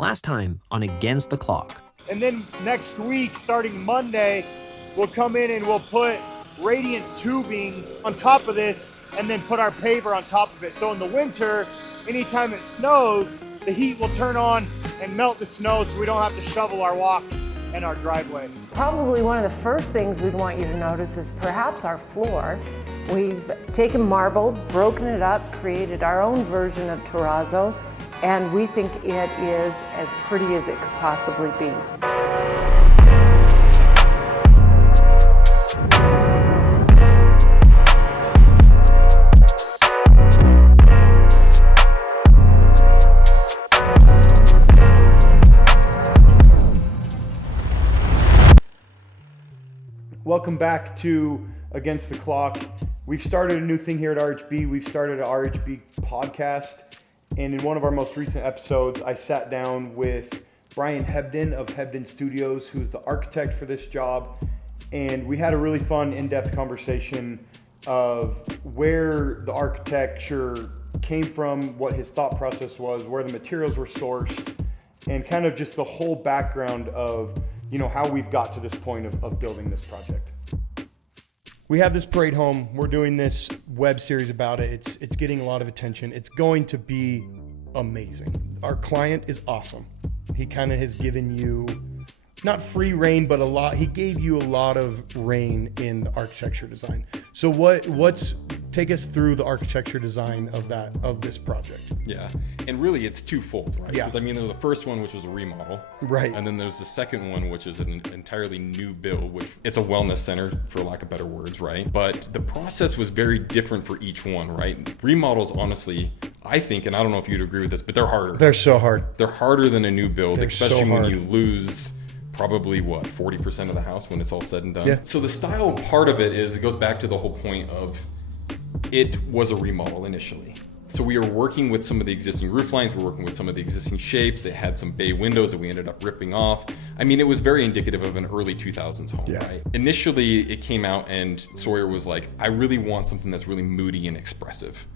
Last time on Against the Clock. And then next week, starting Monday, we'll come in and we'll put radiant tubing on top of this and then put our paver on top of it. So in the winter, anytime it snows, the heat will turn on and melt the snow so we don't have to shovel our walks and our driveway. Probably one of the first things we'd want you to notice is perhaps our floor. We've taken marble, broken it up, created our own version of terrazzo, and we think it is as pretty as it could possibly be. Welcome back to Against the Clock. We've started a new thing here at RHB. We've started an RHB podcast. And in one of our most recent episodes, I sat down with Brian Hebden of Hebden Studios, who's the architect for this job. And we had a really fun, in-depth conversation of where the architecture came from, what his thought process was, where the materials were sourced, and kind of just the whole background of how we've got to this point of building this project. We have this parade home. We're doing this web series about it. It's getting a lot of attention. It's going to be amazing. Our client is awesome. He kind of has given you, not free reign, but he gave you a lot of reign in the architecture design. So take us through the architecture design of this project. Yeah, and really it's twofold, right? Yeah. Because there's the first one, which was a remodel. Right. And then there's the second one, which is an entirely new build, which it's a wellness center, for lack of better words, right? But the process was very different for each one, right? Remodels, honestly, I think, and I don't know if you'd agree with this, but they're harder. They're so hard. They're harder than a new build, They're especially so when hard. you lose probably 40% of the house when it's all said and done. Yeah. So the style part of it goes back to the whole point of it was a remodel initially. So we were working with some of the existing roof lines, we're working with some of the existing shapes. It had some bay windows that we ended up ripping off. I mean, it was very indicative of an early 2000s home, Yeah. right? Initially, it came out and Sawyer was like, I really want something that's really moody and expressive.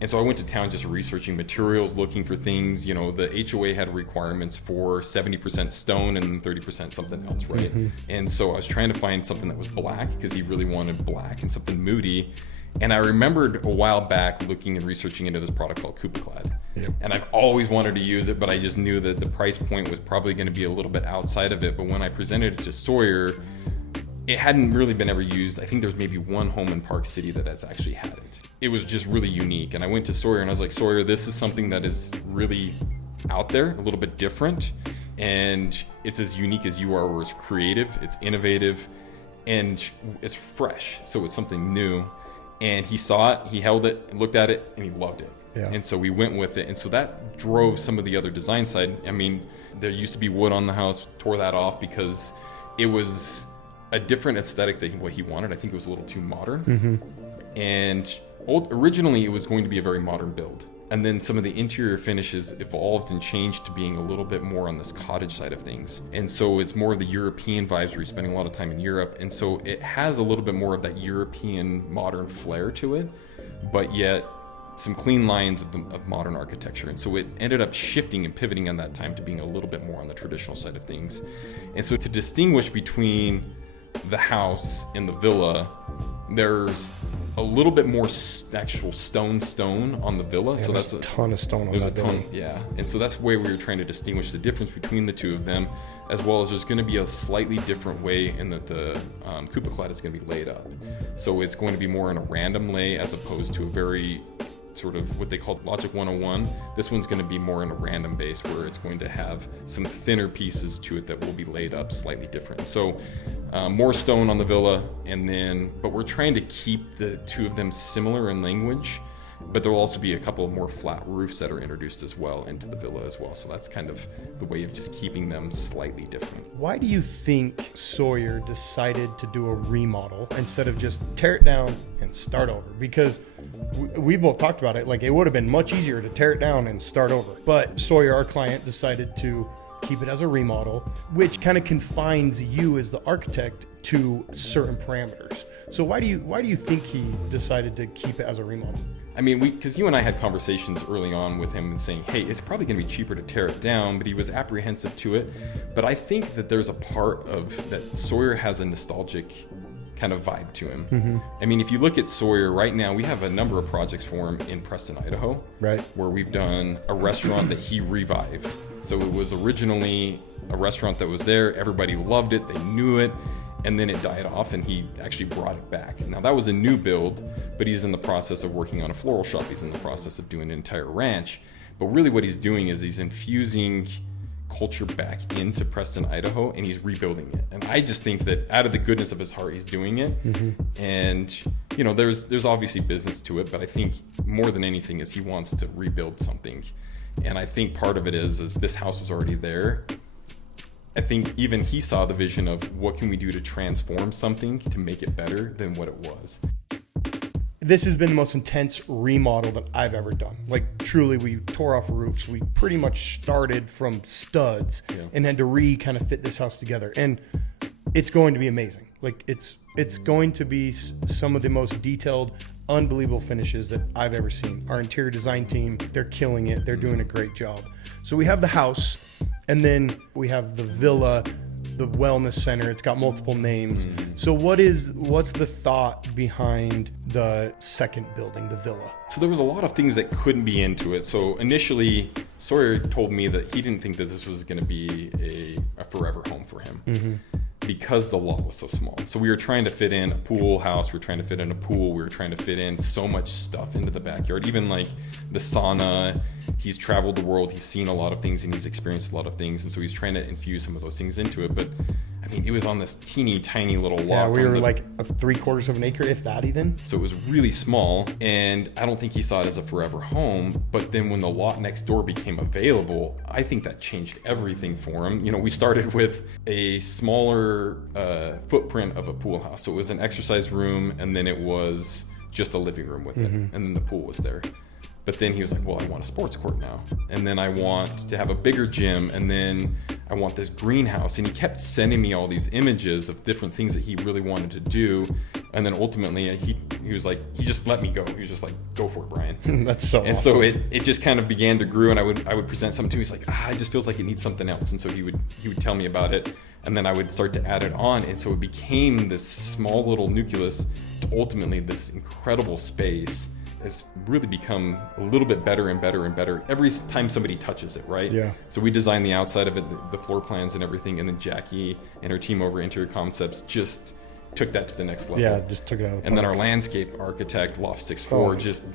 And so I went to town just researching materials, looking for things. The HOA had requirements for 70% stone and 30% something else, right? Mm-hmm. And so I was trying to find something that was black because he really wanted black and something moody. And I remembered a while back looking and researching into this product called Cupaclad. Yep. And I've always wanted to use it, but I just knew that the price point was probably going to be a little bit outside of it. But when I presented it to Sawyer, it hadn't really been ever used. I think there's maybe one home in Park City that has actually had it. It was just really unique. And I went to Sawyer and I was like, Sawyer, this is something that is really out there, a little bit different. And it's as unique as you are, where it's creative, it's innovative, and it's fresh. So it's something new. And he saw it, he held it, looked at it, and he loved it. Yeah. And so we went with it. And so that drove some of the other design side. I mean, there used to be wood on the house, tore that off because it was a different aesthetic than what he wanted. I think it was a little too modern. Mm-hmm. And originally it was going to be a very modern build. And then some of the interior finishes evolved and changed to being a little bit more on this cottage side of things. And so it's more of the European vibes where you're spending a lot of time in Europe. And so it has a little bit more of that European modern flair to it, but yet some clean lines of modern architecture. And so it ended up shifting and pivoting on that time to being a little bit more on the traditional side of things. And so to distinguish between the house and the villa, there's a little bit more actual stone on the villa. Yeah, so that's a ton of stone on that villa. Yeah, and so that's where we were trying to distinguish the difference between the two of them, as well as there's going to be a slightly different way in that the Cupaclad is going to be laid up. So it's going to be more in a random lay as opposed to a very sort of what they call Logic 101. This one's going to be more in a random base where it's going to have some thinner pieces to it that will be laid up slightly different. So more stone on the villa, but we're trying to keep the two of them similar in language, but there will also be a couple of more flat roofs that are introduced as well into the villa as well. So that's kind of the way of just keeping them slightly different. Why do you think Sawyer decided to do a remodel instead of just tear it down and start over? Because we both talked about it, like it would have been much easier to tear it down and start over. But Sawyer, our client, decided to keep it as a remodel, which kind of confines you as the architect to certain parameters. So why do you think he decided to keep it as a remodel? I mean, because you and I had conversations early on with him and saying, hey, it's probably going to be cheaper to tear it down, but he was apprehensive to it. But I think that there's a part of that Sawyer has a nostalgic kind of vibe to him. Mm-hmm. I mean, if you look at Sawyer right now, we have a number of projects for him in Preston, Idaho, right, where we've done a restaurant that he revived. So it was originally a restaurant that was there. Everybody loved it. They knew it. And then it died off and he actually brought it back. Now that was a new build, but he's in the process of working on a floral shop. He's in the process of doing an entire ranch. But really what he's doing is he's infusing culture back into Preston, Idaho, and he's rebuilding it. And I just think that out of the goodness of his heart, he's doing it. Mm-hmm. And, you know, there's obviously business to it, but I think more than anything is he wants to rebuild something. And I think part of it is this house was already there. I think even he saw the vision of what can we do to transform something to make it better than what it was. This has been the most intense remodel that I've ever done. Like truly, we tore off roofs. We pretty much started from studs and had to kind of fit this house together. And it's going to be amazing. Like it's going to be some of the most detailed, unbelievable finishes that I've ever seen. Our interior design team, they're killing it. They're doing a great job. So we have the house, and then we have the villa, the wellness center. It's got multiple names. So what's the thought behind the second building, the villa? So there was a lot of things that couldn't be into it. So initially, Sawyer told me that he didn't think that this was going to be a forever home for him. Because the lot was so small. So we were trying to fit in a pool house, we were trying to fit in a pool, we were trying to fit in so much stuff into the backyard, even like the sauna. He's traveled the world, he's seen a lot of things, and he's experienced a lot of things, and so he's trying to infuse some of those things into it. But I mean, it was on this teeny tiny little lot. Yeah, we were like 3/4 of an acre, if that even. So it was really small, and I don't think he saw it as a forever home. But then when the lot next door became available, I think that changed everything for him. You know, we started with a smaller footprint of a pool house. So it was an exercise room, and then it was just a living room with it, and then the pool was there. But then he was like, well, I want a sports court now. And then I want to have a bigger gym. And then I want this greenhouse. And he kept sending me all these images of different things that he really wanted to do. And then ultimately he was like, he just let me go. He was just like, go for it, Brian. That's so and awesome. So it just kind of began to grow. And I would present something to him. He's like, it just feels like it needs something else. And so he would tell me about it. And then I would start to add it on. And so it became this small little nucleus to ultimately this incredible space. Has really become a little bit better and better and better every time somebody touches it, right? Yeah. So we designed the outside of it, the floor plans and everything, and then Jackie and her team over Interior Concepts just took that to the next level. Yeah, just took it out of the park. And then our landscape architect, Loft 64, just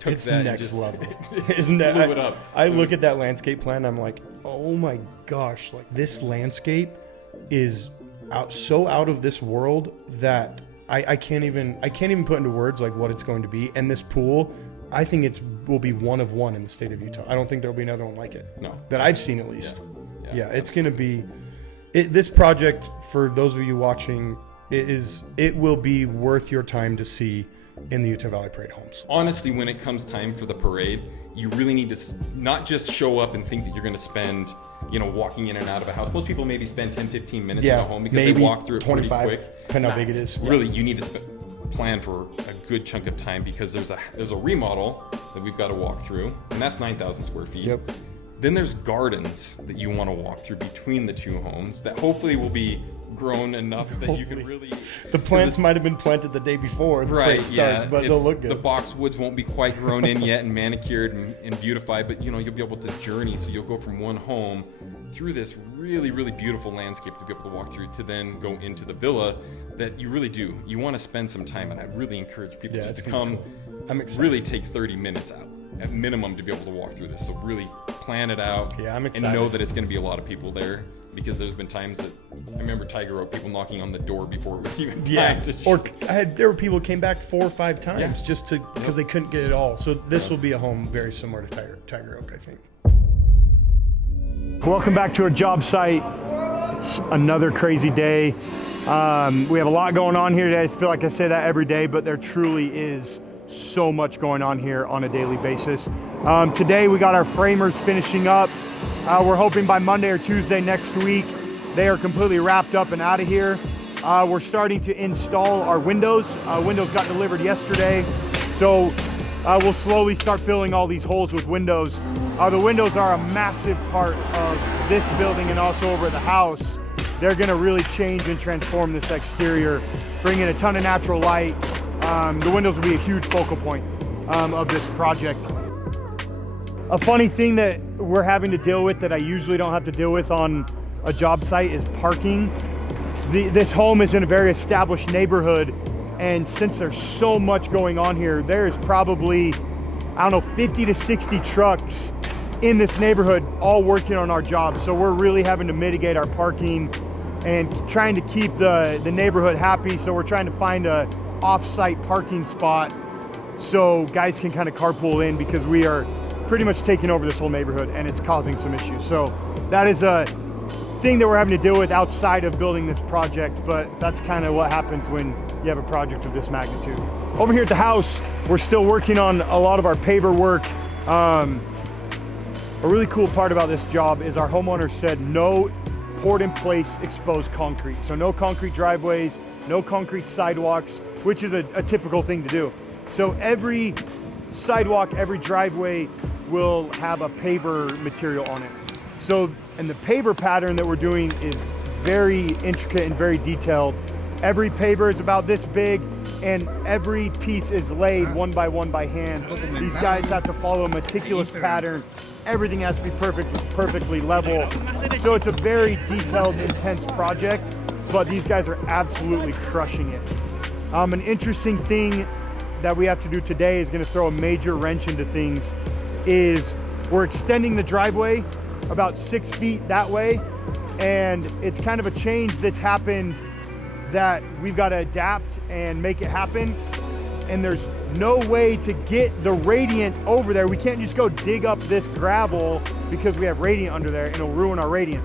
took it's that next and just level. Isn't that, blew it up. I look at that landscape plan, I'm like, oh my gosh, like this landscape is so out of this world that I can't even put into words like what it's going to be. And this pool, I think will be one of one in the state of Utah. I don't think there'll be another one like it. No. That I've seen at least. Yeah, it's going to be this project, for those of you watching, it will be worth your time to see in the Utah Valley Parade homes. Honestly, when it comes time for the parade, you really need to not just show up and think that you're going to spend, walking in and out of a house. Most people maybe spend 10, 15 minutes in a home because they walk through it 25, pretty quick. Depending how big it is. Really, you need to plan for a good chunk of time because there's a remodel that we've got to walk through, and that's 9,000 square feet. Yep. Then there's gardens that you want to walk through between the two homes that hopefully will be grown enough that you can really... The plants might have been planted the day before the parade starts, but they'll look good. The boxwoods won't be quite grown in yet and manicured and beautified, but you'll be able to journey. So you'll go from one home through this really, really beautiful landscape to be able to walk through to then go into the villa that you really do. You want to spend some time, and I really encourage people just to come. Cool. I'm excited. Really take 30 minutes out at minimum to be able to walk through this. So really plan it out. Yeah, I'm excited. And know that it's going to be a lot of people there. Because there's been times that I remember Tiger Oak people knocking on the door before it was even time to or there were people who came back 4 or 5 times just because they couldn't get it all. So this will be a home very similar to Tiger Oak, I think. Welcome back to our job site. It's another crazy day. We have a lot going on here today. I feel like I say that every day, but there truly is so much going on here on a daily basis. Today we got our framers finishing up. We're hoping by Monday or Tuesday next week, they are completely wrapped up and out of here. We're starting to install our windows. Windows got delivered yesterday, so we'll slowly start filling all these holes with windows. The windows are a massive part of this building and also over at the house. They're gonna really change and transform this exterior, bring in a ton of natural light. The windows will be a huge focal point of this project. A funny thing that we're having to deal with that I usually don't have to deal with on a job site is parking. This home is in a very established neighborhood, and since there's so much going on here, there's probably, I don't know, 50 to 60 trucks in this neighborhood all working on our job. So we're really having to mitigate our parking and trying to keep the neighborhood happy. So we're trying to find a off-site parking spot so guys can kind of carpool in, because we are pretty much taking over this whole neighborhood and it's causing some issues. So that is a thing that we're having to deal with outside of building this project, but that's kind of what happens when you have a project of this magnitude. Over here at the house, we're still working on a lot of our paver work. A really cool part about this job is our homeowner said no poured in place exposed concrete. So no concrete driveways, no concrete sidewalks, which is a typical thing to do. So every sidewalk, every driveway will have a paver material on it. So, and the paver pattern that we're doing is very intricate and very detailed. Every paver is about this big, and every piece is laid one by hand. These guys have to follow a meticulous pattern. Everything has to be perfectly level. So it's a very detailed, intense project, but these guys are absolutely crushing it. An interesting thing that we have to do today is going to throw a major wrench into things. Is we're extending the driveway about 6 feet that way, and it's kind of a change that's happened that we've got to adapt and make it happen. And there's no way to get the radiant over there. We can't just go dig up this gravel because we have radiant under there and it'll ruin our radiant.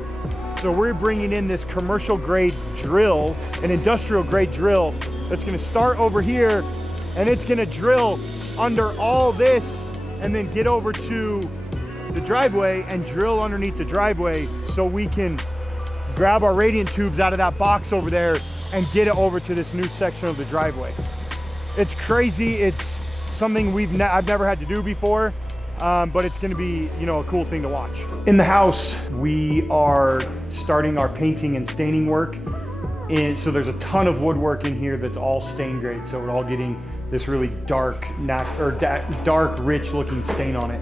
So we're bringing in this commercial grade drill, an industrial grade drill that's going to start over here, and it's going to drill under all this and then get over to the driveway and drill underneath the driveway so we can grab our radiant tubes out of that box over there and get it over to this new section of the driveway. It's crazy. It's something I've never had to do before, but it's going to be, you know, a cool thing to watch. In the house, we are starting our painting and staining work, and so there's a ton of woodwork in here that's all stain grade. So we're all getting this really dark, rich looking stain on it.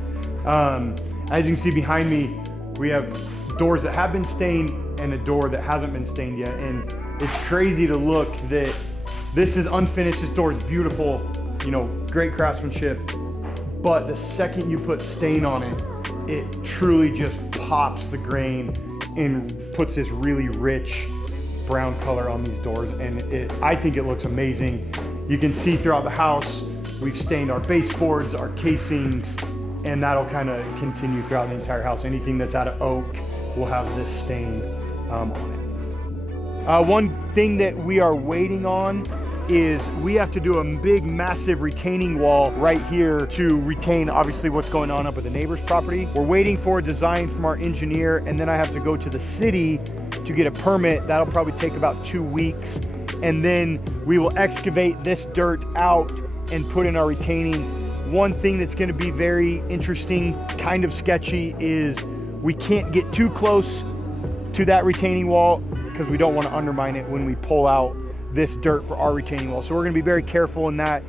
As you can see behind me, we have doors that have been stained and a door that hasn't been stained yet. And it's crazy to look that this is unfinished. This door is beautiful, you know, great craftsmanship. But the second you put stain on it, it truly just pops the grain and puts this really rich brown color on these doors. And I think it looks amazing. You can see throughout the house, we've stained our baseboards, our casings, and that'll kind of continue throughout the entire house. Anything that's out of oak will have this stain on it. One thing that we are waiting on is we have to do a big, massive retaining wall right here to retain obviously what's going on up at the neighbor's property. We're waiting for a design from our engineer, and then I have to go to the city to get a permit. That'll probably take about 2 weeks. And then we will excavate this dirt out and put in our retaining. One thing that's going to be very interesting, kind of sketchy, is we can't get too close to that retaining wall because we don't want to undermine it when we pull out this dirt for our retaining wall. So we're going to be very careful in that.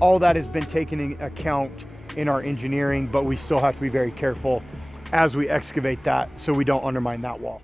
All that has been taken into account in our engineering, but we still have to be very careful as we excavate that so we don't undermine that wall.